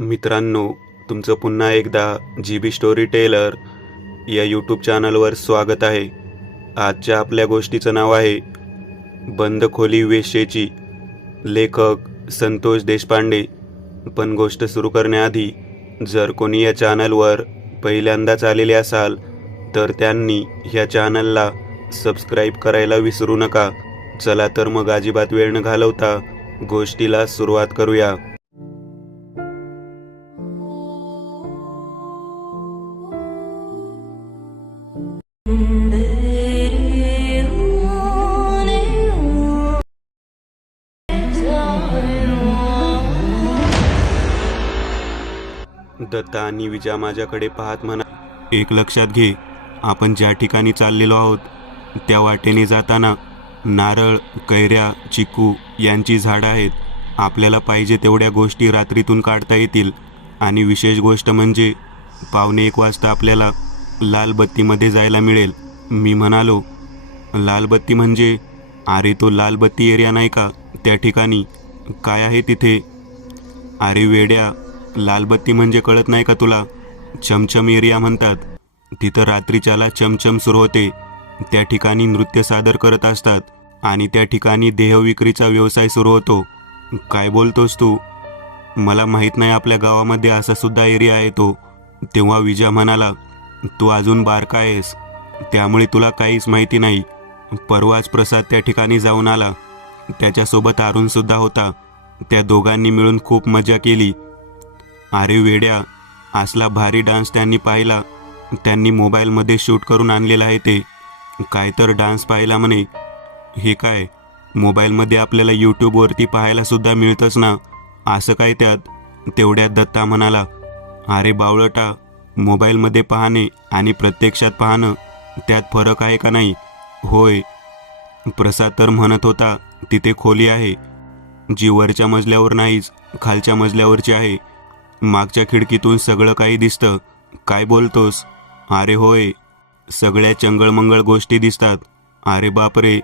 मित्रांनो, तुमचं पुन्हा एकदा GB स्टोरी टेलर या यूट्यूब चॅनलवर स्वागत आहे. आजच्या आपल्या गोष्टीचं नाव आहे बंद खोली वेश्येची. लेखक संतोष देशपांडे. पण गोष्ट सुरू करण्याआधी जर कोणी या चॅनलवर पहिल्यांदाच आलेले असाल तर त्यांनी ह्या चॅनलला सबस्क्राईब करायला विसरू नका. चला तर मग अजिबात वेळ न घालवता गोष्टीला सुरुवात करूया. दत्ता आणि विजा माझ्याकडे पाहत म्हणा, एक लक्षात घे, आपण ज्या ठिकाणी चाललेलो आहोत त्या वाटेने जाताना नारळ, कैऱ्या, चिकू यांची झाडं आहेत. आपल्याला पाहिजे तेवढ्या गोष्टी रात्रीतून काढता येतील. आणि विशेष गोष्ट म्हणजे 1:15 वाजता आपल्याला लाल बत्तीमध्ये जायला मिळेल. मी म्हणालो, लाल बत्ती म्हणजे? अरे तो लाल बत्ती एरिया नाही का, त्या ठिकाणी. काय आहे तिथे? अरे वेड्या, लाल बत्ती म्हणजे कळत नाही का तुला? चमचम एरिया म्हणतात. तिथं रात्रीच्याला चमचम सुरू होते. त्या ठिकाणी नृत्य सादर करत असतात आणि त्या ठिकाणी देहविक्रीचा व्यवसाय सुरू होतो. काय बोलतोस तू? मला माहीत नाही आपल्या गावामध्ये असा सुद्धा एरिया आहे तो. तेव्हा विजा म्हणाला, तू अजून बारका आहेस त्यामुळे तुला काहीच माहिती नाही. परवाच प्रसाद त्या ठिकाणी जाऊन आला. त्याच्यासोबत अरुणसुद्धा होता. त्या दोघांनी मिळून खूप मजा केली. अरे वेड्या, असला भारी डान्स त्यांनी पाहिला. त्यांनी मोबाईलमध्ये शूट करून आणलेला आहे ते. काय तर डान्स पाहिला म्हणे. हे काय, मोबाईलमध्ये आपल्याला यूट्यूबवरती पाहायला सुद्धा मिळतंच ना, असं काय त्यात? तेवढ्यात दत्ता म्हणाला, अरे बावळटा, मोबाईलमध्ये पाहणे आणि प्रत्यक्षात पाहणं त्यात फरक आहे का नाही? होय, प्रसाद तर म्हणत होता तिथे खोली आहे जी वरच्या मजल्यावर नाहीच खालच्या मजल्यावरची आहे. मागच्या खिडकीतून सगळं काही दिसतं. काय बोलतोस? अरे होय, सगळ्या चंगळमंगळ गोष्टी दिसतात. अरे बापरे,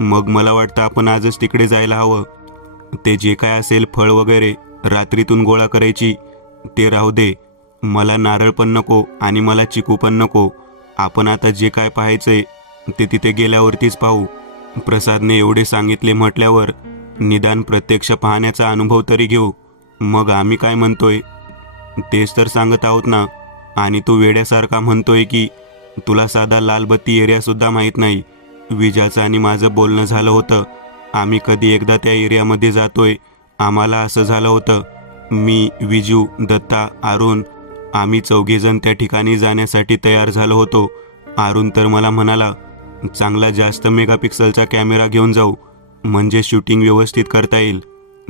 मग मला वाटतं आपण आजच तिकडे जायला हवं. ते जे काय असेल फळ वगैरे रात्रीतून गोळा करायची ते राहू दे. मला नारळ पण नको आणि मला चिकू पण नको. आपण आता जे काय पाहायचंय ते तिथे गेल्यावरतीच पाहू. प्रसादने एवढे सांगितले म्हटल्यावर निदान प्रत्यक्ष पाहण्याचा अनुभव तरी घेऊ. मग आम्ही काय म्हणतोय तेच तर सांगत आहोत ना. आणि तू वेड्यासारखा म्हणतोय की तुला साधा लालबत्ती एरियासुद्धा माहीत नाही. विजाचं आणि माझं बोलणं झालं होतं. आम्ही कधी एकदा त्या एरियामध्ये जातोय. आम्हाला असं झालं होतं. मी, विजू, दत्ता, अरुण आम्ही चौघेजण त्या ठिकाणी जाण्यासाठी तयार झालो होतो. अरुण तर मला म्हणाला, चांगला जास्त मेगापिक्सलचा कॅमेरा घेऊन जाऊ म्हणजे शूटिंग व्यवस्थित करता येईल.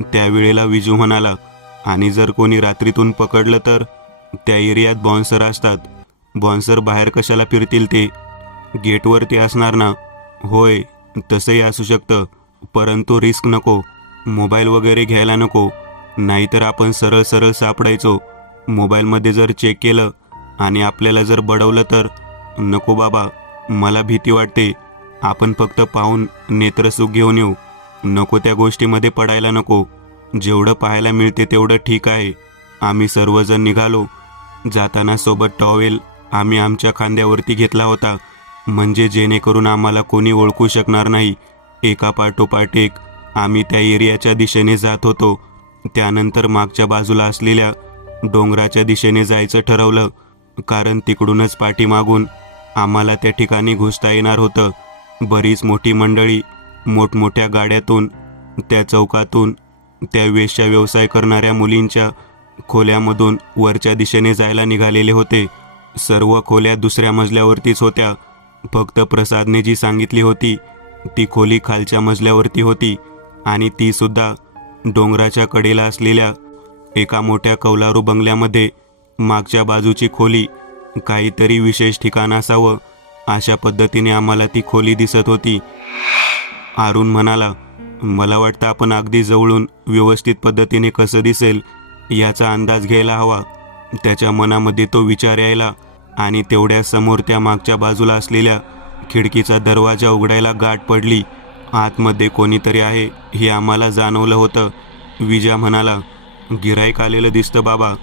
त्यावेळेला विजू म्हणाला, आणि जर कोणी रात्रीतून पकडलं तर? त्या एरियात बॉन्सर असतात. बॉन्सर बाहेर कशाला फिरतील? ते गेटवरती असणार ना. होय, तसंही असू शकतं, परंतु रिस्क नको. मोबाईल वगैरे घ्यायला नको, नाहीतर आपण सरळ सरळ सापडायचो. मोबाईलमध्ये जर चेक केलं आणि आपल्याला जर बडवलं तर? नको बाबा, मला भीती वाटते. आपण फक्त पाहून नेत्रसुख घेऊन येऊ. नको त्या गोष्टीमध्ये पडायला नको. जेवढं पाहायला मिळते तेवढं ठीक आहे. आम्ही सर्वजण निघालो. जाताना सोबत टॉवेल आम्ही आमच्या खांद्यावरती घेतला होता, म्हणजे जेणेकरून आम्हाला कोणी ओळखू शकणार नाही. एका पाठोपाठ एक आम्ही त्या एरियाच्या दिशेने जात होतो. त्यानंतर मागच्या बाजूला असलेल्या डोंगराच्या दिशेने जायचं ठरवलं, कारण तिकडूनच पाठीमागून आम्हाला त्या ठिकाणी घुसता येणार होतं. बरीच मोठी मंडळी मोठमोठ्या गाड्यातून, त्या चौकातून, त्या वेश्या व्यवसाय करणाऱ्या मुलींच्या खोल्यामधून वरच्या दिशेने जायला निघालेले होते. सर्व खोल्या दुसऱ्या मजल्यावरतीच होत्या. फक्त प्रसादने जी सांगितली होती ती खोली खालच्या मजल्यावरती होती आणि ती सुद्धा डोंगराच्या कडेला असलेल्या एका मोठ्या कौलारू बंगल्यामध्ये. मागच्या बाजूची खोली काहीतरी विशेष ठिकाण असावं अशा पद्धतीने आम्हाला ती खोली दिसत होती. अरुण म्हणाला, मला वाटतं आपण अगदी जवळून व्यवस्थित पद्धतीने कसं दिसेल याचा अंदाज घ्यायला हवा. त्याच्या मनामध्ये तो विचार यायला आणि तेवढ्या समोर त्या मागच्या बाजूला असलेल्या खिडकीचा दरवाजा उघडायला गाठ पडली. आतमध्ये कोणीतरी आहे हे आम्हाला जाणवलं होतं. विजा म्हणाला, गिऱ्हाईक आलेलं दिसतं बाबा.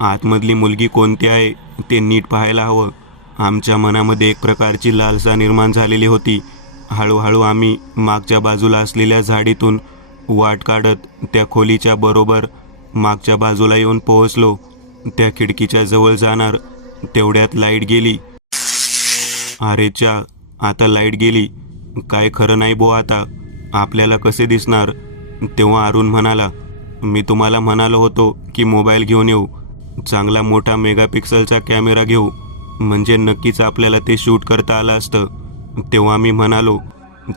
आतमधली मुलगी कोणती आहे ते नीट पाहायला हवं. आमच्या मनामध्ये एक प्रकारची लालसा निर्माण झालेली होती. हळूहळू आम्ही मागच्या बाजूला असलेल्या झाडीतून वाट काढत त्या खोलीच्या बरोबर मागच्या बाजूला येऊन पोहोचलो. त्या खिडकीच्या जवळ जाणार तेवढ्यात लाईट गेली. अरे चा, आता लाईट गेली. काय खरं नाही बो, आता आपल्याला कसे दिसणार. तेव्हा अरुण म्हणाला, मी तुम्हाला म्हणालो होतो की मोबाईल घेऊन येऊ, चांगला मोठा मेगापिक्सलचा कॅमेरा घेऊ, म्हणजे नक्कीच आपल्याला ते शूट करता आलं असतं. तेव्हा मी म्हणालो,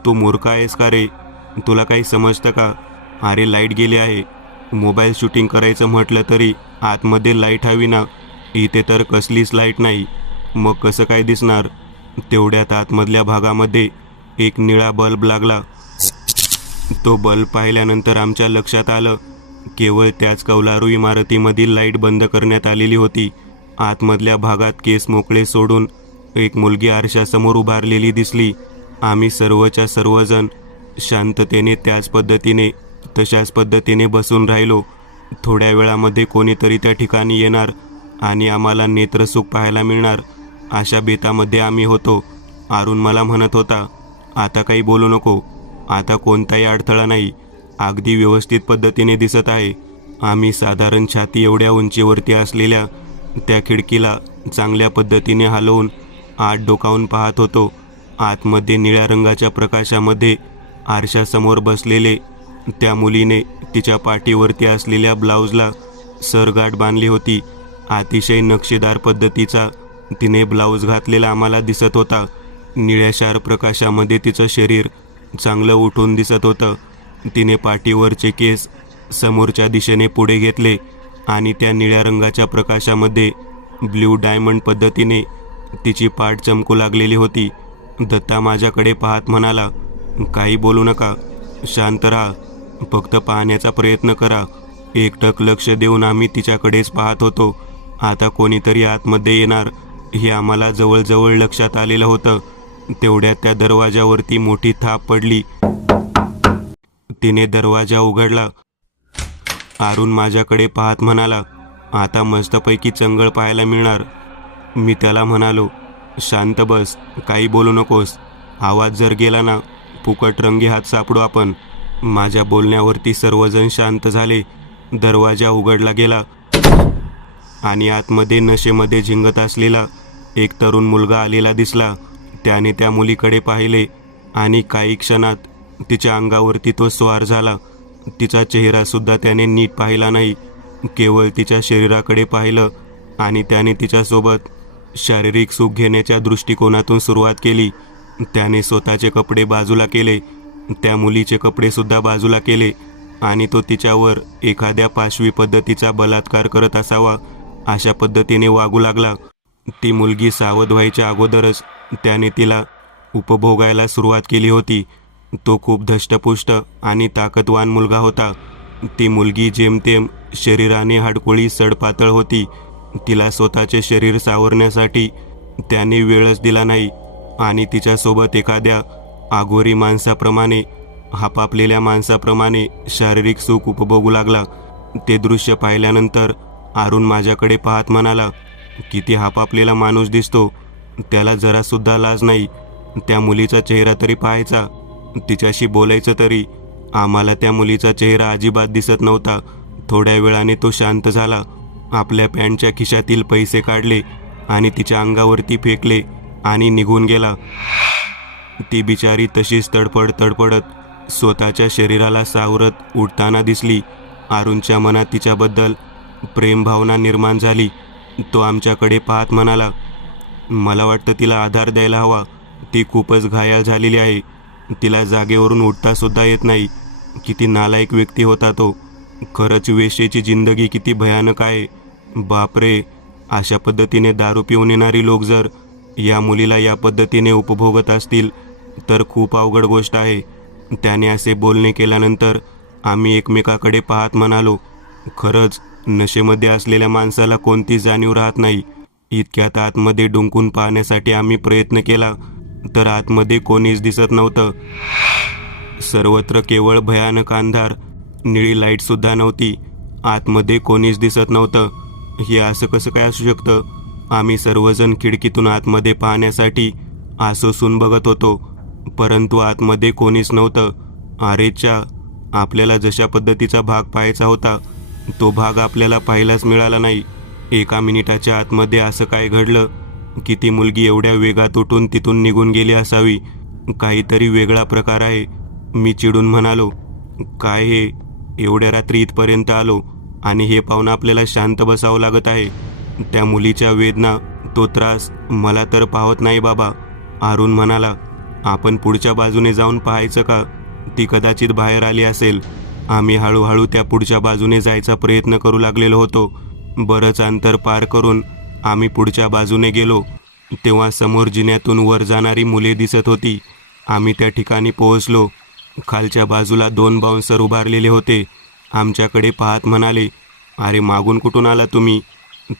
तू मूर्ख आहेस का रे, तुला काही समजतं का. अरे लाईट गेली आहे, मोबाईल शूटिंग करायचं म्हटलं तरी आतमध्ये लाईट हवी ना. इथे तर कसलीच लाईट नाही, मग कसं काय दिसणार. तेवढ्यात आतमधल्या भागामध्ये एक निळा बल्ब लागला. तो बल्ब पाहिल्यानंतर आमच्या लक्षात आलं, केवळ त्याच कौलारू इमारतीमधील लाईट बंद करण्यात आलेली होती. आतमधल्या भागात केस मोकळे सोडून एक मुलगी आरशासमोर उभारलेली दिसली. आम्ही सर्वच्या सर्वजण शांततेने तशाच पद्धतीने बसून राहिलो. थोड्या वेळामध्ये कोणीतरी त्या ठिकाणी येणार आणि आम्हाला नेत्रसुख पाहायला मिळणार, अशा बेतामध्ये आम्ही होतो. अरुण मला म्हणत होता, आता काही बोलू नको, आता कोणताही अडथळा नाही, अगदी व्यवस्थित पद्धतीने दिसत आहे. आम्ही साधारण छाती एवढ्या उंचीवरती असलेल्या त्या खिडकीला चांगल्या पद्धतीने हलवून आत डोकावून पाहत होतो. आतमध्ये निळ्या रंगाच्या प्रकाशामध्ये आरशासमोर बसलेले त्या मुलीने तिच्या पाठीवरती असलेल्या ब्लाऊजला सरगाठ बांधली होती. अतिशय नक्षीदार पद्धतीचा तिने ब्लाऊज घातलेला आम्हाला दिसत होता. निळ्याशार प्रकाशामध्ये तिचं शरीर चांगलं उठून दिसत होतं. तिने पाठीवरचे केस समोरच्या दिशेने पुढे घेतले आणि त्या निळ्या रंगाच्या प्रकाशामध्ये ब्ल्यू डायमंड पद्धतीने तिची पाठ चमकू लागलेली होती. दत्ता माझ्याकडे पाहत म्हणाला, काही बोलू नका, शांत राहा, फक्त पाहण्याचा प्रयत्न करा. एकटक लक्ष देऊन आम्ही तिच्याकडेच पाहत होतो. आता कोणीतरी आतमध्ये येणार हे आम्हाला जवळजवळ लक्षात आलेलं होतं. तेवढ्यात त्या दरवाजावरती मोठी थाप पडली. तिने दरवाजा उघडला. अरुण माझ्याकडे पाहत म्हणाला, आता मस्तपैकी चंगळ पाहायला मिळणार. मी त्याला म्हणालो, शांत बस, काही बोलू नकोस, आवाज जर गेला ना फुकट रंगी हात सापडू आपण. माझ्या बोलण्यावरती सर्वजण शांत झाले. दरवाजा उघडला गेला आणि आतमध्ये नशेमध्ये झिंगत असलेला एक तरुण मुलगा आलेला दिसला. त्याने त्या मुलीकडे पाहिले आणि काही क्षणात तिच्या अंगावरती तो स्वार झाला. तिचा चेहरासुद्धा त्याने नीट पाहिला नाही, केवळ तिच्या शरीराकडे पाहिलं आणि त्याने तिच्यासोबत शारीरिक सुख घेण्याच्या दृष्टिकोनातून सुरुवात केली. त्याने स्वतःचे कपडे बाजूला केले, त्या मुलीचे कपडेसुद्धा बाजूला केले आणि तो तिच्यावर एखाद्या पाशवी पद्धतीचा बलात्कार करत असावा अशा पद्धतीने वागू लागला. ती मुलगी सावध व्हायच्या अगोदरच त्याने तिला उपभोगायला सुरुवात केली होती. तो खूप धष्टपुष्ट आणि ताकदवान मुलगा होता. ती मुलगी जेमतेम शरीराने हाडकोळी सडपातळ होती. तिला स्वतःचे शरीर सावरण्यासाठी त्याने वेळच दिला नाही आणि तिच्यासोबत एखाद्या आघोरी माणसाप्रमाणे, हापापलेल्या माणसाप्रमाणे शारीरिक सुख उपभोगू लागला. ते दृश्य पाहिल्यानंतर अरुण माझ्याकडे पाहत म्हणाला, किती हापापलेला माणूस दिसतो, त्याला जरासुद्धा लाज नाही. त्या मुलीचा चेहरा तरी पाहायचा, तिच्याशी बोलायचं तरी. आम्हाला त्या मुलीचा चेहरा अजिबात दिसत नव्हता. थोड्या वेळाने तो शांत झाला. आपल्या पॅन्टच्या खिशातील पैसे काढले आणि तिच्या अंगावरती फेकले आणि निघून गेला. ती बिचारी तशीच तडफडत स्वतःच्या शरीराला सावरत उठताना दिसली. अरुणच्या मनात तिच्याबद्दल प्रेम भावना निर्माण झाली. तो आमच्याकडे पाहत म्हणाला, मला वाटतं तिला आधार द्यायला हवा, ती खूपच घायाळ झालेली आहे, तिला जागेवरून उठतासुद्धा येत नाही. किती नालायक व्यक्ती होता तो. खरंच वेश्येची जिंदगी किती भयानक आहे. बापरे, अशा पद्धतीने दारू पिऊन येणारी लोक जर या मुलीला या पद्धतीने उपभोगत असतील तर खूप अवघड गोष्ट आहे. त्याने असे बोलणे केल्यानंतर आम्ही एकमेकाकडे पाहत म्हणालो, खरंच नशेमध्ये असलेल्या माणसाला कोणतीच जाणीव राहत नाही. इतक्यात आतमध्ये डुंकून पाहण्यासाठी आम्ही प्रयत्न केला तर आतमध्ये कोणीच दिसत नव्हतं. सर्वत्र केवळ भयानक अंधार, निळी लाईटसुद्धा नव्हती. आतमध्ये कोणीच दिसत नव्हतं. हे असं कसं काय असू शकतं? आम्ही सर्वजण खिडकीतून आतमध्ये पाहण्यासाठी आसूसून बघत होतो, परंतु आतमध्ये कोणीच नव्हतं. अरेच्या, आपल्याला जशा पद्धतीचा भाग पाहायचा होता तो भाग आपल्याला पाहायलाच मिळाला नाही. 1 मिनिटाच्या आतमध्ये असं काय घडलं की ती मुलगी एवढ्या वेगात उठून तिथून निघून गेली असावी? काहीतरी वेगळा प्रकार आहे. मी चिडून म्हणालो, काय हे, एवढ्या रात्री इथपर्यंत आलो आणि हे पाहून आपल्याला शांत बसावं लागत आहे. त्या मुलीच्या वेदना, तो त्रास मला तर पाहत नाही बाबा. अरुण म्हणाला, आपण पुढच्या बाजूने जाऊन पाहायचं का? ती कदाचित बाहेर आली असेल. आम्ही हळूहळू त्या पुढच्या बाजूने जायचा प्रयत्न करू लागलेलो होतो. बरंच अंतर पार करून आम्ही पुढच्या बाजूने गेलो तेव्हा समोर जिन्यातून वर जाणारी मुले दिसत होती. आम्ही त्या ठिकाणी पोहोचलो. खालच्या बाजूला 2 बाउन्सर उभारलेले होते. आमच्याकडे पाहत म्हणाले, अरे मागून कुठून आला तुम्ही?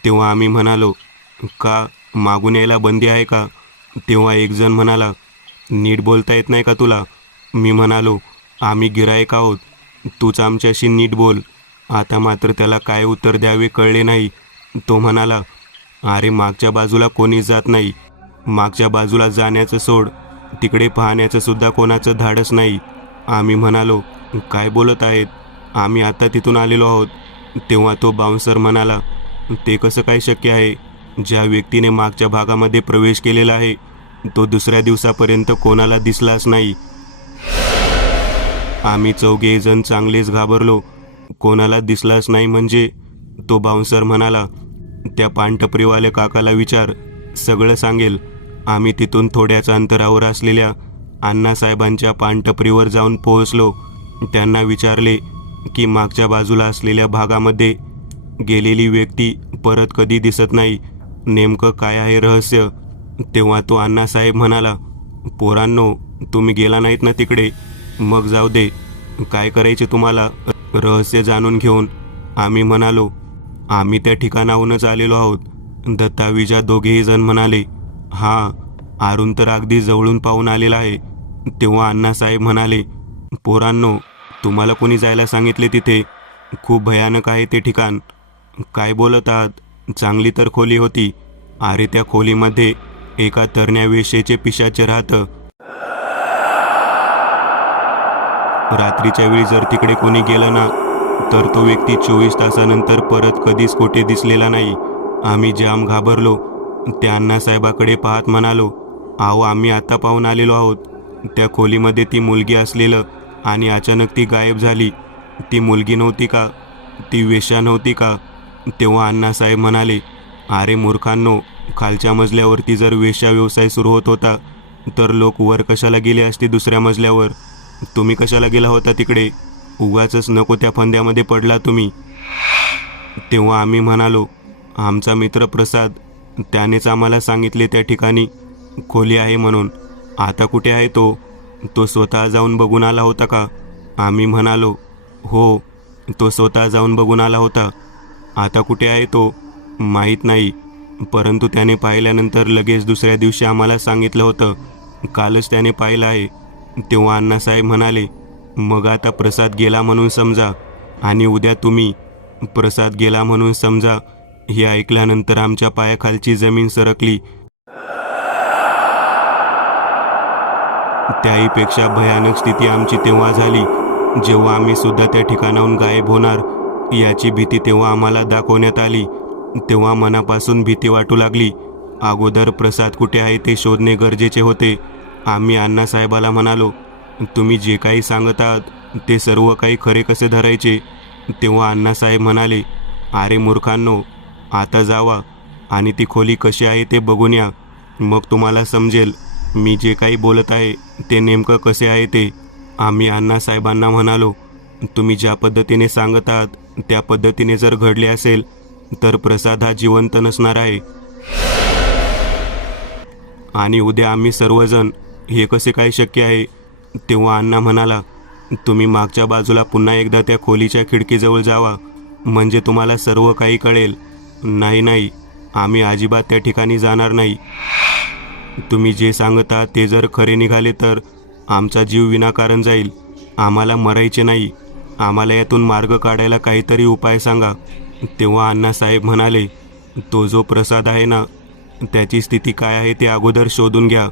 तेव्हा आम्ही म्हणालो, का मागून यायला बंदी आहे का? तेव्हा एक जण म्हणाला, नीट बोलता येत नाही का तुला? मी म्हणालो, आम्ही गिराईक आहोत, तूच आमच्याशी नीट बोल. आता मात्र त्याला काय उत्तर द्यावे कळले नाही. तो म्हणाला, अरे मागच्या बाजूला कोणी जात नाही. मागच्या बाजूला जाण्याचं सोड, तिकडे पाहण्याचं सुद्धा कोणाचं धाडस नाही. आम्ही म्हणालो, काय बोलत आहेत? आम्ही आता तिथून आलेलो आहोत. तेव्हा तो बाउन्सर म्हणाला, ते कसं काय शक्य आहे? ज्या व्यक्तीने मागच्या भागामध्ये प्रवेश केलेला आहे तो दुसऱ्या दिवसापर्यंत कोणाला दिसलाच नाही. आम्ही 4घे जण चांगलेच घाबरलो. कोणाला दिसलाच नाही म्हणजे? तो बाउन्सर म्हणाला, त्या पानटपरीवाल्या काकाला विचार, सगळं सांगेल. आम्ही तिथून थोड्याच अंतरावर असलेल्या अण्णासाहेबांच्या पानटपरीवर जाऊन पोहोचलो. त्यांना विचारले की मागच्या बाजूला असलेल्या भागामध्ये गेलेली व्यक्ती परत कधी दिसत नाही, नेमकं काय आहे रहस्य? तेव्हा तो अण्णासाहेब म्हणाला, पोरांनो, तुम्ही गेला नाहीत ना तिकडे, मग जाऊ दे, काय करायचे तुम्हाला रहस्य जाणून घेऊन? आम्ही म्हणालो, आम्ही त्या ठिकाणाहूनच आलेलो आहोत. दत्ता विजा दोघेही जण म्हणाले, हां, अरुण तर अगदी जवळून पाहून आलेला आहे. तेव्हा अण्णासाहेब म्हणाले, पोरांनो, तुम्हाला कोणी जायला सांगितले तिथे? खूप भयानक आहे ते ठिकाण. काय बोलत आहात? चांगली तर खोली होती. अरे त्या खोलीमध्ये एका तरण्या वेश्येचे पिशाच राहतं. रात्रीच्या वेळी जर तिकडे कोणी गेलं ना तर तो व्यक्ती 24 तासानंतर परत कधीच कुठे दिसलेला नाही. आम्ही जाम घाबरलो. त्या अण्णासाहेबाकडे पाहत म्हणालो, अहो, आम्ही आता पाहून आलेलो आहोत. त्या खोलीमध्ये ती मुलगी असलेलं आणि अचानक ती गायब झाली. ती मुलगी नव्हती का? ती वेश्या नव्हती का? तेव्हा अण्णासाहेब म्हणाले, अरे मूर्खांनो, खालच्या मजल्यावरती जर वेश्या व्यवसाय सुरू होत होता तर लोक वर कशाला गेले असते दुसऱ्या मजल्यावर? तुम्ही कशाला गेला होता तिकडे? उगाचच नको त्या फंद्यामध्ये पडला तुम्ही. तेव्हा आम्ही म्हणालो, आमचा मित्र प्रसाद, त्यानेच आम्हाला सांगितले त्या ठिकाणी खोली आहे म्हणून. आता कुठे आहे तो? तो स्वतः जाऊन बघून आला होता का? आम्ही म्हणालो, हो, तो स्वतः जाऊन बघून आला होता. आता कुठे आहे तो? माहीत नाही, परंतु त्याने पाहिल्यानंतर लगेच दुसऱ्या दिवशी आम्हाला सांगितलं होतं. कालच त्याने पाहिलं आहे. तेव्हा अण्णासाहेब म्हणाले, मग आता प्रसाद गेला म्हणून समजा आणि उद्या तुम्ही. प्रसाद गेला म्हणून समजा. हे ऐकल्यानंतर आमच्या पायाखालची जमीन सरकली. त्याहीपेक्षा भयानक स्थिती आमची तेव्हा झाली जेव्हा आम्ही सुद्धा त्या ठिकाणाहून गायब होणार याची भीती तेव्हा आम्हाला दाखवण्यात आली. तेव्हा मनापासून भीती वाटू लागली. अगोदर प्रसाद कुठे आहे ते शोधणे गरजेचे होते. आम्ही अण्णासाहेबाला म्हणालो, तुम्ही जे काही सांगत आहात ते सर्व काही खरे कसे धरायचे? तेव्हा अण्णासाहेब म्हणाले, अरे मूर्खांनो, आता जावा आणि ती खोली कशी आहे ते बघून या, मग तुम्हाला समजेल मी जे काही बोलत आहे ते नेमकं कसे आहे ते. आम्ही अण्णासाहेबांना म्हणालो, तुम्ही ज्या पद्धतीने सांगत आहात त्या पद्धतीने जर घडले असेल तर प्रसाद हा जिवंत नसणार आहे. आणि उद्या आम्ही सर्वजण, हे कसे काय शक्य आहे? तेव्हा अण्णा म्हणाला, तुम्ही मागच्या बाजूला पुन्हा एकदा त्या खोलीच्या खिडकीजवळ जावा, म्हणजे तुम्हाला सर्व काही कळेल. नाही नाही, आम्ही अजिबात त्या ठिकाणी जाणार नाही. तुम्ही जे सांगता ते जर खरे निघाले तर आमचा जीव विनाकारण जाईल. आम्हाला मरायचे नाही. आम्हाला यातून मार्ग काढायला काहीतरी उपाय सांगा. तेव्हा अण्णासाहेब म्हणाले, तो जो प्रसाद आहे ना, त्याची स्थिती काय आहे ते अगोदर शोधून घ्या.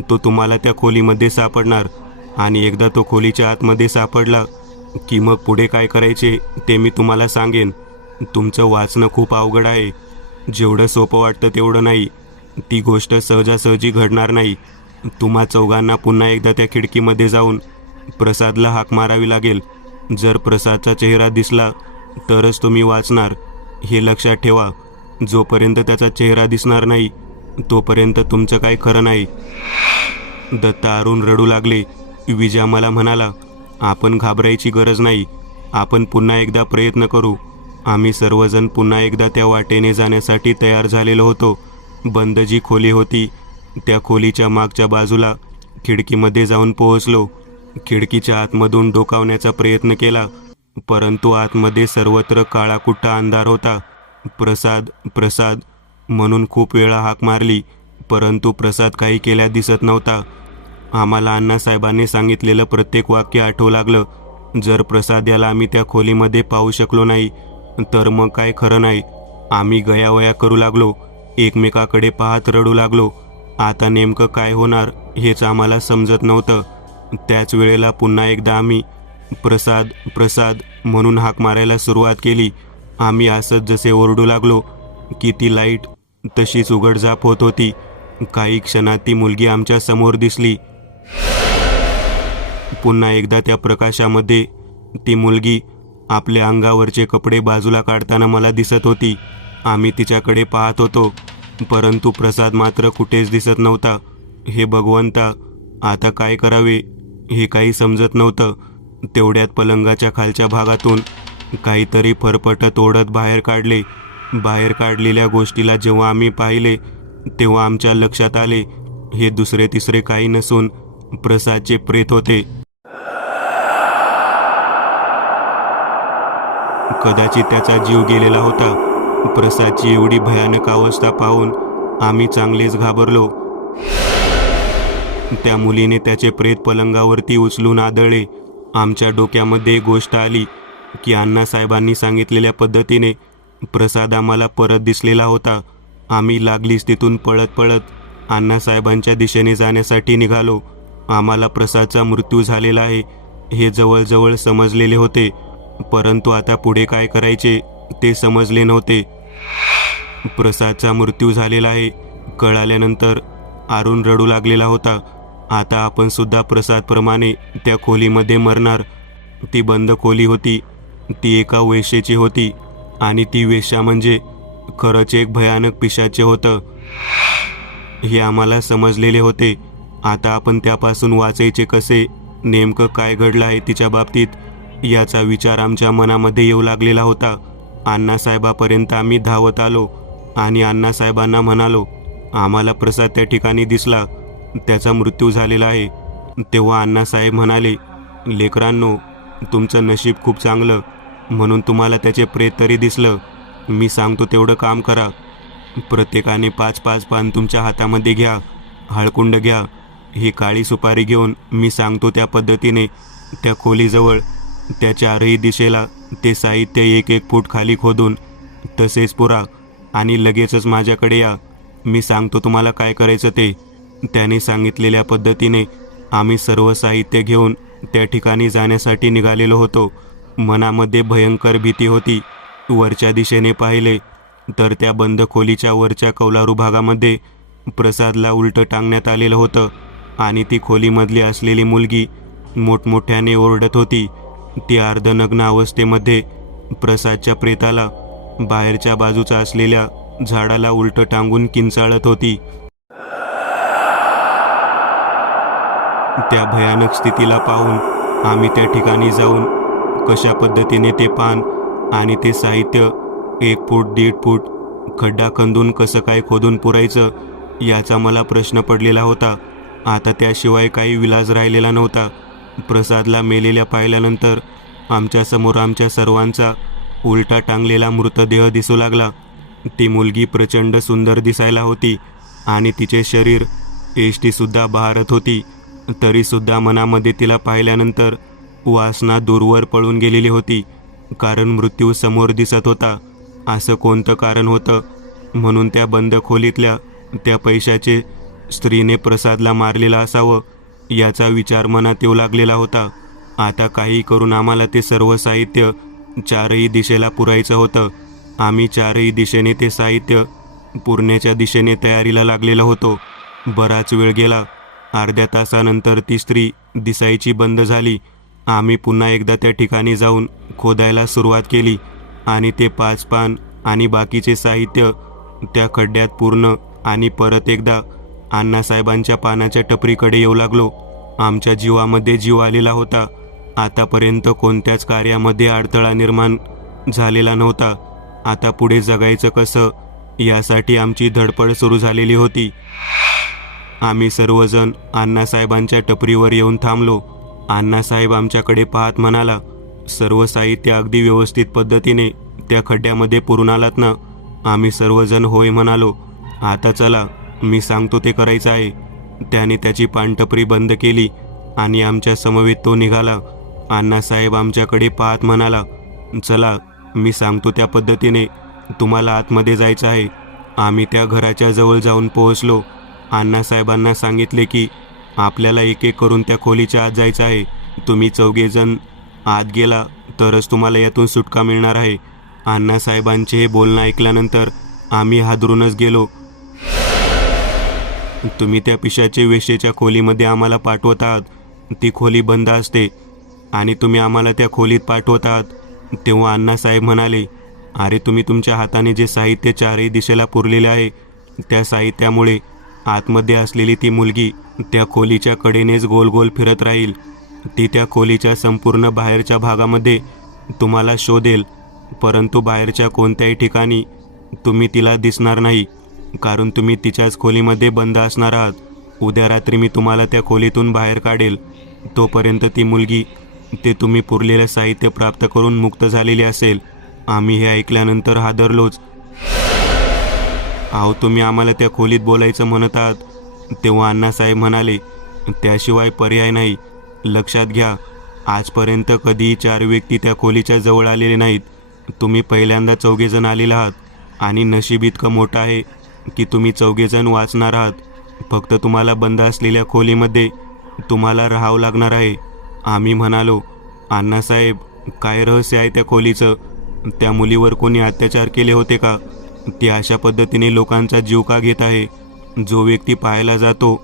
तो तुम्हाला त्या खोलीमध्ये सापडणार आणि एकदा तो खोलीच्या आतमध्ये सापडला की मग पुढे काय करायचे ते मी तुम्हाला सांगेन. तुमचं वाचणं खूप अवघड आहे. जेवढं सोपं वाटतं तेवढं नाही. ती गोष्ट सहजासहजी घडणार नाही. तुम्हा चौघांना पुन्हा एकदा त्या खिडकीमध्ये जाऊन प्रसादला हाक मारावी लागेल. जर प्रसादचा चेहरा दिसला तरच तुम्ही वाचणार, हे लक्षात ठेवा. जोपर्यंत त्याचा चेहरा दिसणार नाही तोपर्यंत तुमचं काही खरं नाही. दत्ता अरुण रडू लागले. विजय मला म्हणाला, आपण घाबरायची गरज नाही. आपण पुन्हा एकदा प्रयत्न करू. आम्ही सर्वजण पुन्हा एकदा त्या वाटेने जाण्यासाठी तयार झालेलो होतो. बंद जी खोली होती त्या खोलीच्या मागच्या बाजूला खिडकीमध्ये जाऊन पोहोचलो. खिडकीच्या आतमधून डोकावण्याचा प्रयत्न केला, परंतु आतमध्ये सर्वत्र काळाकुट्टा अंधार होता. प्रसाद प्रसाद म्हणून खूप वेळा हाक मारली, परंतु प्रसाद काही केल्या दिसत नव्हता. आम्हाला अण्णासाहेबांनी सांगितलेलं प्रत्येक वाक्य आठवू लागलं. जर प्रसाद याला आम्ही त्या खोलीमध्ये पाहू शकलो नाही तर मग काय खरं नाही. आम्ही गयावया करू लागलो. एकमेकाकडे पाहत रडू लागलो. आता नेमकं काय होणार हेच आम्हाला समजत नव्हतं. त्याच वेळेला पुन्हा एकदा आम्ही प्रसाद प्रसाद म्हणून हाक मारायला सुरुवात केली. आम्ही असत जसे ओरडू लागलो की ती लाईट तशीच उघडझाप होत होती. काही क्षणात ती मुलगी आमच्या समोर दिसली. पुन्हा एकदा त्या प्रकाशामध्ये ती मुलगी आपल्या अंगावरचे कपडे बाजूला काढताना मला दिसत होती. आम्ही तिच्याकडे पाहत होतो, परंतु प्रसाद मात्र कुठेच दिसत नव्हता. हे भगवंता, आता काय करावे हे काही समजत नव्हतं. तेवढ्यात पलंगाच्या खालच्या भागातून काहीतरी फरफटत ओढत बाहेर काढलेल्या गोष्टीला जेव्हा आम्ही पाहिले तेव्हा आमच्या लक्षात आले, हे दुसरे तिसरे काही नसून प्रसादचे प्रेत होते. कदाचित त्याचा जीव गेलेला होता. प्रसादची एवढी भयानक अवस्था पाहून आम्ही चांगलेच घाबरलो. त्या मुलीने त्याचे प्रेत पलंगावरती उचलून आदळले. आमच्या डोक्यामध्ये एक गोष्ट आली की अण्णासाहेबांनी सांगितलेल्या पद्धतीने प्रसाद आम्हाला परत दिसलेला होता. आम्ही लागलीच तिथून पळत अण्णासाहेबांच्या दिशेने जाण्यासाठी निघालो. आम्हाला प्रसादचा मृत्यू झालेला आहे हे जवळजवळ समजलेले होते, परंतु आता पुढे काय करायचे ते समजले नव्हते. प्रसादचा मृत्यू झालेला आहे कळाल्यानंतर अरुण रडू लागलेला होता. आता आपण सुद्धा प्रसादप्रमाणे त्या खोलीमध्ये मरणार. ती बंद खोली होती. ती एका वेश्येची होती आणि ती वेश्या म्हणजे खरंच एक भयानक पिशाचे होतं हे आम्हाला समजलेले होते. आता आपण त्यापासून वाचायचे कसे, नेमकं काय घडलं आहे तिच्या बाबतीत याचा विचार आमच्या मनामध्ये येऊ लागलेला होता. अण्णासाहेबापर्यंत आम्ही धावत आलो आणि अण्णासाहेबांना म्हणालो, आम्हाला प्रसाद त्या ठिकाणी दिसला, त्याचा मृत्यू झालेला आहे. तेव्हा अण्णासाहेब म्हणाले, लेकरांनो, तुमचं नशीब खूप चांगलं, म्हणून तुम्हाला त्याचे प्रेत तरी दिसलं. मी सांगतो तेवढं काम करा. प्रत्येकाने 5-5 पान तुमच्या हातामध्ये घ्या. हळकुंड घ्या. ही काळी सुपारी घेऊन मी सांगतो त्या पद्धतीने त्या खोलीजवळ त्या चारही दिशेला ते साहित्य 1-1 फूट खाली खोदून तसेच पुरा आणि लगेचच माझ्याकडे या. मी सांगतो तुम्हाला काय करायचं ते. त्याने सांगितलेल्या पद्धतीने आम्ही सर्व साहित्य घेऊन त्या ठिकाणी जाण्यासाठी निघालेलो होतो. मनामध्ये भयंकर भीती होती. वरच्या दिशेने पाहिले तर त्या बंद खोलीच्या वरच्या कौलारू भागामध्ये प्रसादला उलटं टांगण्यात आलेलं होतं आणि ती खोलीमधली असलेली मुलगी मोठमोठ्याने ओरडत होती. ती अर्धनग्न अवस्थेमध्ये प्रसादच्या प्रेताला बाहेरच्या बाजूचा असलेल्या झाडाला उलटं टांगून किंचाळत होती. त्या भयानक स्थितीला पाहून आम्ही त्या ठिकाणी जाऊन कशा पद्धतीने ते पान आणि ते साहित्य 1 फूट 1.5 फूट खड्डा खंदून कसं काय खोदून पुरायचं याचा मला प्रश्न पडलेला होता. आता त्याशिवाय काही विलाज राहिलेला नव्हता. प्रसादला मेलेल्या पाहिल्यानंतर आमच्यासमोर आमच्या सर्वांचा उलटा टांगलेला मृतदेह दिसू लागला. ती मुलगी प्रचंड सुंदर दिसायला होती आणि तिचे शरीर एष्टीसुद्धा बहारत होती. तरीसुद्धा मनामध्ये तिला पाहिल्यानंतर वासना दूरवर पळून गेलेली होती, कारण मृत्यू समोर दिसत होता. असं कोणतं कारण होतं म्हणून त्या बंद खोलीतल्या त्या पैशाचे स्त्रीने प्रसादला मारलेला असावं याचा विचार मनात येऊ लागलेला होता. आता काही करून आम्हाला ते सर्व साहित्य चारही दिशेला पुरायचं होतं. आम्ही चारही दिशेने ते साहित्य पुरण्याच्या दिशेने तयारीला लागलेलो होतो. बराच वेळ गेला. अर्ध्या तासानंतर ती स्त्री दिसायची बंद झाली. आम्ही पुन्हा एकदा त्या ठिकाणी जाऊन खोदायला सुरुवात केली आणि ते 5 पान आणि बाकीचे साहित्य त्या खड्ड्यात पूर्ण आणि परत एकदा अण्णासाहेबांच्या पानाच्या टपरीकडे येऊ लागलो. आमच्या जीवामध्ये जीव आलेला होता. आतापर्यंत कोणत्याच कार्यामध्ये अडथळा निर्माण झालेला नव्हता. आता पुढे जगायचं कसं यासाठी आमची धडपड सुरू झालेली होती. आम्ही सर्वजण अण्णासाहेबांच्या टपरीवर येऊन थांबलो. अण्णासाहेब आमच्याकडे पाहत म्हणाला, सर्व साहित्य अगदी व्यवस्थित पद्धतीने त्या खड्ड्यामध्ये पुरून आलात ना? आम्ही सर्वजण होय म्हणालो. आता चला, मी सांगतो ते करायचं आहे. त्याने त्याची पानटपरी बंद केली आणि आमच्या समवेत तो निघाला. अण्णासाहेब आमच्याकडे पाहत म्हणाला, चला, मी सांगतो त्या पद्धतीने तुम्हाला आतमध्ये जायचं आहे. आम्ही त्या घराच्या जवळ जाऊन पोहोचलो. अण्णासाहेबांना सांगितले की आपल्याला एक एक करून त्या खोलीच्या आत जायचं आहे. तुम्ही 4 जण आत गेला तरच तुम्हाला यातून सुटका मिळणार आहे. अण्णासाहेबांचे हे बोलणं ऐकल्यानंतर आम्ही हादरूनच गेलो. तुम्ही त्या पिशाचे वेश्येच्या खोलीमध्ये आम्हाला पाठवत आहात. ती खोली बंद असते आणि तुम्ही आम्हाला त्या खोलीत पाठवत आहात. तेव्हा अण्णासाहेब म्हणाले, अरे तुम्ही तुमच्या हाताने जे साहित्य चारही दिशेला पुरलेले आहे त्या साहित्यामुळे आतमध्ये असलेली ती मुलगी त्या खोलीच्या कडेनेच गोल गोल फिरत राहील. ती त्या खोलीच्या संपूर्ण बाहेरच्या भागामध्ये तुम्हाला शोधेल, परंतु बाहेरच्या कोणत्याही ठिकाणी तुम्ही तिला दिसणार नाही, कारण तुम्ही तिच्याच खोलीमध्ये बंद असणार आहात. उद्या रात्री मी तुम्हाला त्या खोलीतून बाहेर काढेल. तोपर्यंत ती मुलगी ते तुम्ही पुरलेलं साहित्य प्राप्त करून मुक्त झालेली असेल. आम्ही हे ऐकल्यानंतर हादरलोच. अहो, तुम्ही आम्हाला त्या खोलीत बोलायचं म्हणत आहात. तेव्हा अण्णासाहेब म्हणाले, त्याशिवाय पर्याय नाही. लक्षात घ्या, आजपर्यंत कधीही 4 व्यक्ती त्या खोलीच्या जवळ आलेले नाहीत. तुम्ही पहिल्यांदा 4 जण आलेले आहात आणि नशीब इतकं मोठं आहे की तुम्ही 4 जण वाचणार आहात. फक्त तुम्हाला बंद असलेल्या खोलीमध्ये तुम्हाला राहावं लागणार आहे. आम्ही म्हणालो, अण्णासाहेब, काय रहस्य आहे त्या खोलीचं? त्या मुलीवर कोणी अत्याचार केले होते का? ती अशा पद्धतीने लोकांचा जीव का घेत आहे? जो व्यक्ती पाहायला जातो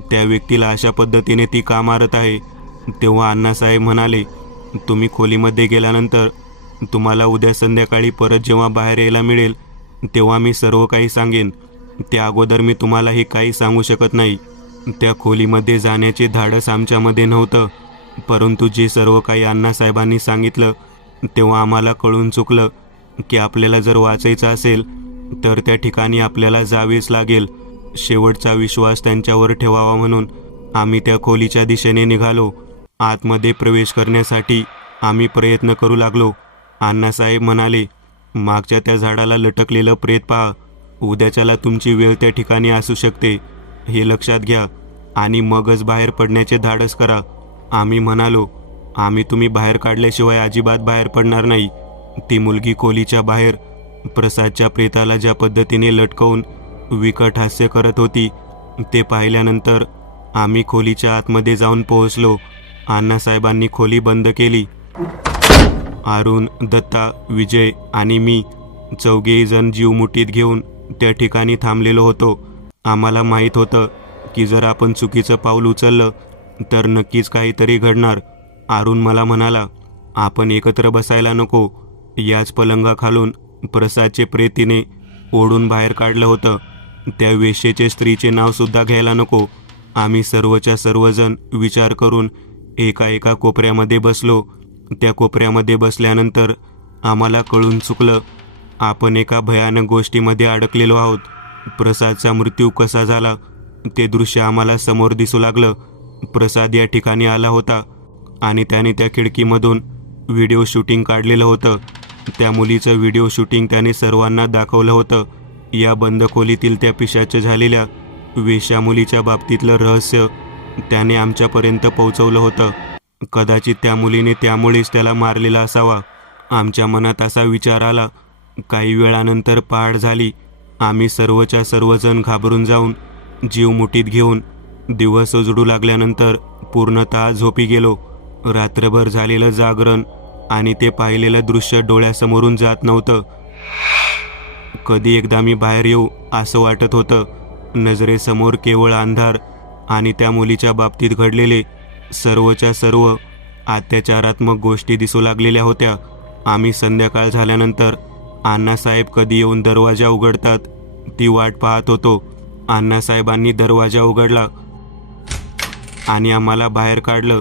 त्या व्यक्तीला अशा पद्धतीने ती का मारत आहे? तेव्हा अण्णासाहेब म्हणाले, तुम्ही खोलीमध्ये गेल्यानंतर तुम्हाला उद्या संध्याकाळी परत जेव्हा बाहेर यायला मिळेल तेव्हा मी सर्व काही सांगेन. त्या अगोदर मी तुम्हाला हे काही सांगू शकत नाही. त्या खोलीमध्ये जाण्याचे धाडस आमच्यामध्ये नव्हतं, परंतु जे सर्व काही अण्णासाहेबांनी सांगितलं तेव्हा आम्हाला कळून चुकलं की आपल्याला जर वाचायचं असेल तर त्या ठिकाणी आपल्याला जावेच लागेल. शेवटचा विश्वास त्यांच्यावर ठेवावा म्हणून आम्ही त्या खोलीच्या दिशेने निघालो. आतमध्ये प्रवेश करण्यासाठी आम्ही प्रयत्न करू लागलो. अण्णासाहेब म्हणाले, मागच्या त्या झाडाला लटकलेलं प्रेत पहा. उद्याच्याला तुमची वेळ त्या ठिकाणी असू शकते, हे लक्षात घ्या आणि मगच बाहेर पडण्याचे धाडस करा. आम्ही म्हणालो, आम्ही तुम्ही बाहेर काढल्याशिवाय अजिबात बाहेर पडणार नाही. ती मुलगी खोलीच्या बाहेर प्रसादच्या प्रेताला ज्या पद्धतीने लटकवून विकट हास्य करत होती ते पाहिल्यानंतर आम्ही खोलीच्या आतमध्ये जाऊन पोहोचलो. अण्णासाहेबांनी खोली बंद केली. अरुण, दत्ता, विजय आणि मी 4 जण जीव मुठीत घेऊन त्या ठिकाणी थांबलेलो होतो. आम्हाला माहीत होतं की जर आपण चुकीचं पाऊल उचललं तर नक्कीच काहीतरी घडणार. अरुण मला म्हणाला, आपण एकत्र बसायला नको. याच पलंगाखालून प्रसादचे प्रेतीने ओढून बाहेर काढलं होतं. त्या वेश्येचे स्त्रीचे नावसुद्धा घ्यायला नको. आम्ही सर्वच्या सर्वजण विचार करून एका कोपऱ्यामध्ये बसलो. त्या कोपऱ्यामध्ये बसल्यानंतर आम्हाला कळून चुकलं, आपण एका भयानक गोष्टीमध्ये अडकलेलो आहोत. प्रसादचा मृत्यू कसा झाला ते दृश्य आम्हाला समोर दिसू लागलं. प्रसाद या ठिकाणी आला होता आणि त्याने त्या खिडकीमधून व्हिडिओ शूटिंग काढलेलं होतं. त्या मुलीचं व्हिडिओ शूटिंग त्याने सर्वांना दाखवलं होतं. या बंद खोलीतील त्या पिशाच झालेल्या वेश्या मुलीच्या बाबतीतलं रहस्य त्याने आमच्यापर्यंत पोहोचवलं होतं. कदाचित त्या मुलीने त्यामुळेच त्याला मारलेला असावा. आमच्या मनात असा विचार आला काही वेळानंतर पहाट झाली. आम्ही सर्वच्या सर्वजण घाबरून जाऊन जीव मुठीत घेऊन दिवस उजडू लागल्यानंतर पूर्णतः झोपी गेलो. रात्रभर झालेलं जागरण आणि ते पाहिलेलं दृश्य डोळ्यासमोरून जात नव्हतं. कधी एकदा मी बाहेर येऊ असं वाटत होतं. नजरेसमोर केवळ अंधार आणि त्या मुलीच्या बाबतीत घडलेले सर्वच्या सर्व अत्याचारात्मक गोष्टी दिसू लागलेल्या होत्या. आम्ही संध्याकाळ झाल्यानंतर अण्णासाहेब कधी येऊन दरवाजा उघडतात ती वाट पाहत होतो. अण्णासाहेबांनी दरवाजा उघडला आणि आम्हाला बाहेर काढलं.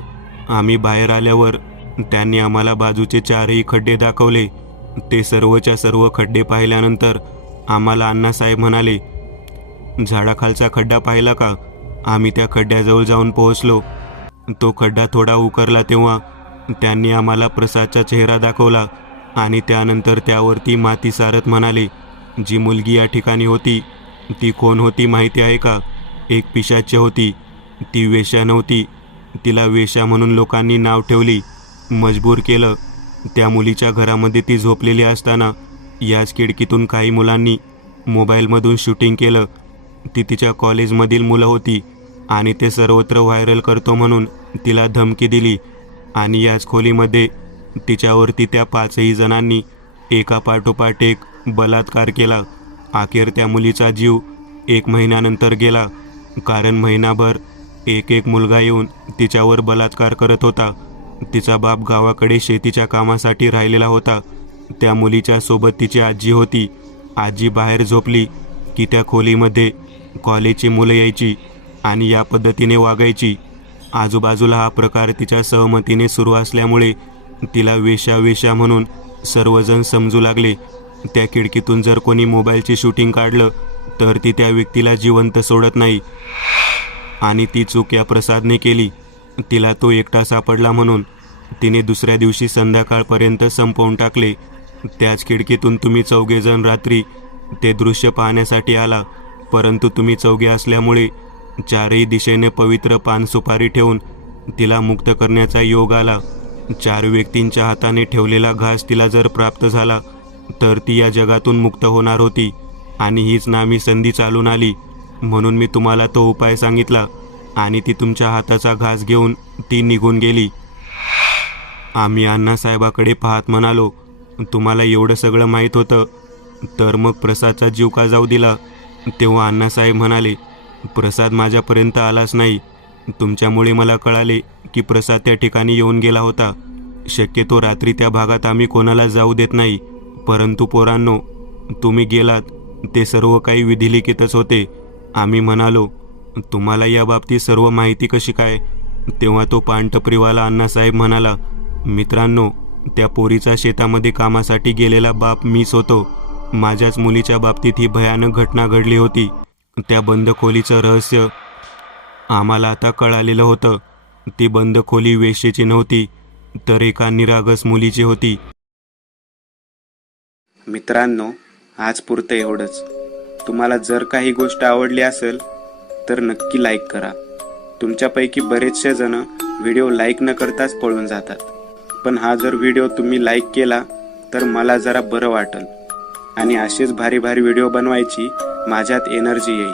आम्ही बाहेर आल्यावर त्यांनी आम्हाला बाजूचे 4ही खड्डे दाखवले. ते सर्वच्या सर्व खड्डे पाहिल्यानंतर आम्हाला अण्णासाहेब म्हणाले, झाडाखालचा खड्डा पाहिला का? आम्ही त्या खड्ड्याजवळ जाऊन पोहोचलो. तो खड्डा थोडा उकरला तेव्हा त्यांनी आम्हाला प्रसादचा चेहरा दाखवला आणि त्यानंतर त्यावरती माती सारत म्हणाले, जी मुलगी या ठिकाणी होती ती कोण होती माहिती आहे का? एक पिशाच्य होती. ती वेश्या नव्हती. तिला वेश्या म्हणून लोकांनी नाव ठेवली, मजबूर केलं. त्या मुलीच्या घरामध्ये ती झोपलेली असताना याच खिडकीतून काही मुलांनी मोबाईलमधून शूटिंग केलं. ती तिच्या कॉलेजमधील मुलं होती आणि ते सर्वत्र व्हायरल करतो म्हणून तिला धमकी दिली आणि याच खोलीमध्ये तिच्यावरती त्या 5ही जणांनी एकापाठोपाठ एक बलात्कार केला. अखेर त्या मुलीचा जीव 1 महिन्यानंतर गेला, कारण महिनाभर एक मुलगा येऊन तिच्यावर बलात्कार करत होता. तिचा बाप गावाकडे शेतीच्या कामासाठी राहिलेला होता. त्या मुलीच्या सोबत तिची आजी होती. आजी बाहेर झोपली की त्या खोलीमध्ये कॉलेजची मुलं यायची आणि या पद्धतीने वागायची. आजूबाजूला हा प्रकार तिच्या सहमतीने सुरू असल्यामुळे तिला वेश्या म्हणून सर्वजण समजू लागले. त्या खिडकीतून जर कोणी मोबाईलची शूटिंग काढलं तर ती त्या व्यक्तीला जिवंत सोडत नाही आणि ती चूक या प्रसादने केली. तिला तो एकटा सापडला म्हणून तिने दुसऱ्या दिवशी संध्याकाळपर्यंत संपवून टाकले. त्याच खिडकीतून तुम्ही 4घे जण रात्री ते दृश्य पाहण्यासाठी आला, परंतु तुम्ही 4घे असल्यामुळे 4ही दिशेने पवित्र पान सुपारी ठेवून तिला मुक्त करण्याचा योग आला. 4 व्यक्तींच्या हाताने ठेवलेला घास तिला जर प्राप्त झाला तर ती या जगातून मुक्त होणार होती आणि हीच नामी संधी चालून आली. म्हणून मी तुम्हाला तो उपाय सांगितला आणि ती तुमच्या हाताचा घास घेऊन ती निघून गेली. आम्ही अण्णासाहेबाकडे पाहत म्हणालो, तुम्हाला एवढं सगळं माहीत होतं तर मग प्रसादचा जीव का जाऊ दिला? तेव्हा अण्णासाहेब म्हणाले, प्रसाद माझ्यापर्यंत आलाच नाही. तुमच्यामुळे मला कळाले की प्रसाद त्या ठिकाणी येऊन गेला होता. शक्यतो रात्री त्या भागात आम्ही कोणाला जाऊ देत नाही, परंतु पोरांनो, तुम्ही गेलात ते सर्व काही विधिलिखितच होते. आम्ही म्हणालो, तुम्हाला या बाबतीत सर्व माहिती कशी काय? तेव्हा तो पानटपरीवाला अण्णासाहेब म्हणाला, मित्रांनो, त्या पोरीचा शेतामध्ये कामासाठी गेलेला बाप मीच होतो. माझ्याच मुलीच्या बाबतीत ही भयानक घटना घडली होती. त्या बंद खोलीचं रहस्य आम्हाला आता कळालेलं होतं. ती बंद खोली वेश्येची नव्हती तर एका निरागस मुलीची होती. मित्रांनो, आज पुरतं एवढंच. तुम्हाला जर काही गोष्ट आवडली असेल तर नक्की लाईक करा. तुमच्यापैकी बरेचसे जण व्हिडिओ लाईक न करताच पळून जातात, पण हा जर व्हिडिओ तुम्ही लाईक केला तर मला जरा बरं वाटेल आणि असेच भारी भारी व्हिडिओ बनवायची माझ्यात एनर्जी येईल.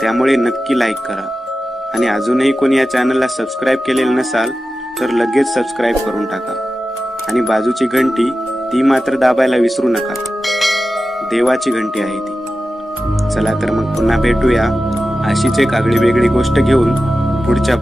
त्यामुळे नक्की लाईक करा आणि अजूनही कोणी या चॅनलला सबस्क्राईब केलेलं नसाल तर लगेच सबस्क्राईब करून टाका आणि बाजूची घंटी ती मात्र दाबायला विसरू नका. देवाची घंटी आहे ती. चला तर मग पुन्हा भेटूया अशीच एक आगळी वेगळी गोष्ट घेऊन पुढच्या